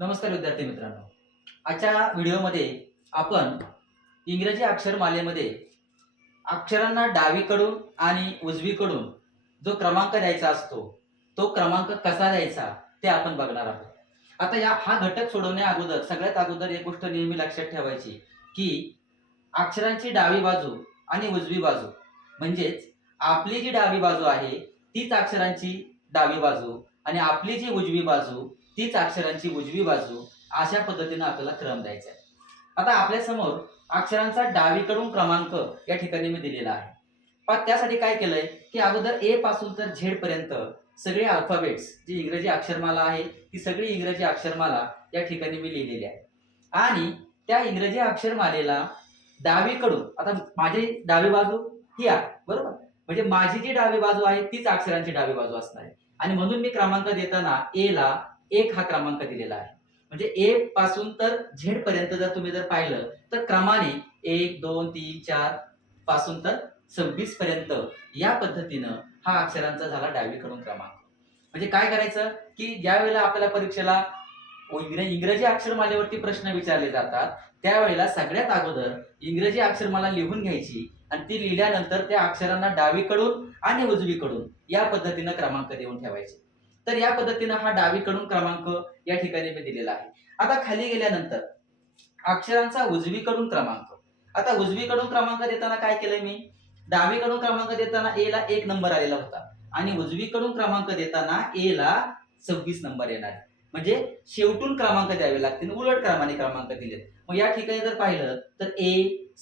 नमस्कार विद्यार्थी मित्रांनो. आजच्या व्हिडिओमध्ये आपण इंग्रजी अक्षरमालेमध्ये अक्षरांना डावीकडून आणि उजवीकडून जो क्रमांक द्यायचा असतो तो क्रमांक कसा द्यायचा ते आपण बघणार आहोत. आता या हा घटक सोडवण्या अगोदर सगळ्यात अगोदर एक गोष्ट नेहमी लक्षात ठेवायची की अक्षरांची डावी बाजू आणि उजवी बाजू. म्हणजेच आपली जी डावी बाजू आहे तीच अक्षरांची डावी बाजू आणि आपली जी उजवी बाजू तीच अक्षरांची उजवी बाजू अशा पद्धतीने आपल्याला क्रम द्यायचा आहे. आता आपल्यासमोर अक्षरांचा डावीकडून क्रमांक या ठिकाणी मी दिलेला आहे. पण त्यासाठी काय केलंय की अगोदर ए पासून तर झेड पर्यंत सगळे अल्फाबेट्स जी इंग्रजी अक्षरमाला आहे ती सगळी इंग्रजी अक्षरमाला या ठिकाणी मी लिहिलेली आहे. आणि त्या इंग्रजी अक्षरमालेला डावीकडून आता माझी डावी बाजू ही आहे बरोबर? म्हणजे माझी जी डावी बाजू आहे तीच अक्षरांची डावी बाजू असणार आहे. आणि म्हणून मी क्रमांक देताना ए ला एक हा क्रमांक दिलेला आहे. म्हणजे ए पासून तर झेड पर्यंत जर तुम्ही जर पाहिलं तर क्रमाने एक दोन तीन चारपासून तर सव्वीस पर्यंत या पद्धतीनं हा अक्षरांचा झाला डावीकडून क्रमांक. म्हणजे काय करायचं की ज्या वेळेला आपल्याला परीक्षेला इंग्रजी इंग्रजी अक्षरमालेवरती प्रश्न विचारले जातात त्यावेळेला सगळ्यात अगोदर इंग्रजी अक्षरमाला लिहून घ्यायची आणि ती लिहिल्यानंतर त्या अक्षरांना डावीकडून आणि उजवीकडून या पद्धतीनं क्रमांक देऊन ठेवायचे. तर या पद्धतीनं हा डावीकडून क्रमांक या ठिकाणी मी दिलेला आहे. आता खाली गेल्यानंतर अक्षरांचा उजवीकडून क्रमांक. आता उजवीकडून क्रमांक देताना काय केलंय मी? डावीकडून क्रमांक देताना ए ला एक नंबर आलेला होता आणि उजवीकडून क्रमांक देताना ए ला सव्वीस नंबर येणार म्हणजे शेवटून क्रमांक द्यावे लागतील उलट क्रमाने क्रमांक दिलेत. मग या ठिकाणी जर पाहिलं तर ए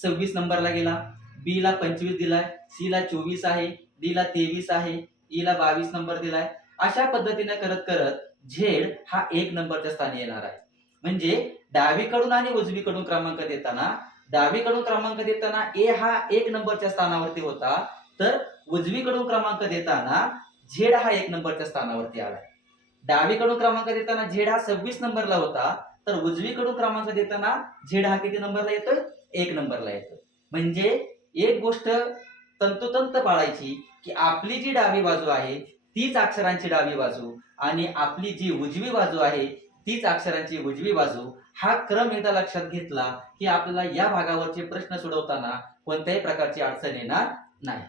सव्वीस नंबरला गेला बी ला पंचवीस दिलाय सी ला चोवीस आहे डी ला तेवीस आहे ई ला बावीस नंबर दिलाय. अशा पद्धतीने करत करत झेड हा एक नंबरच्या स्थानी येणार आहे. म्हणजे डावीकडून आणि उजवीकडून क्रमांक देताना डावीकडून क्रमांक देताना ए हा एक नंबरच्या स्थानावरती होता तर उजवीकडून क्रमांक देताना झेड हा एक नंबरच्या स्थानावरती आलाय डावीकडून क्रमांक देताना झेड हा सव्वीस नंबरला होता तर उजवीकडून क्रमांक देताना झेड हा किती नंबरला येतोय? एक नंबरला येतोय. म्हणजे एक गोष्ट तंतोतंत पाळायची की आपली जी डावी बाजू आहे तीच अक्षरांची डावी बाजू आणि आपली जी उजवी बाजू आहे तीच अक्षरांची उजवी बाजू हा क्रम एकदा लक्षात घेतला की आपल्याला या भागावरचे प्रश्न सोडवताना कोणत्याही प्रकारची अडचण येणार नाही.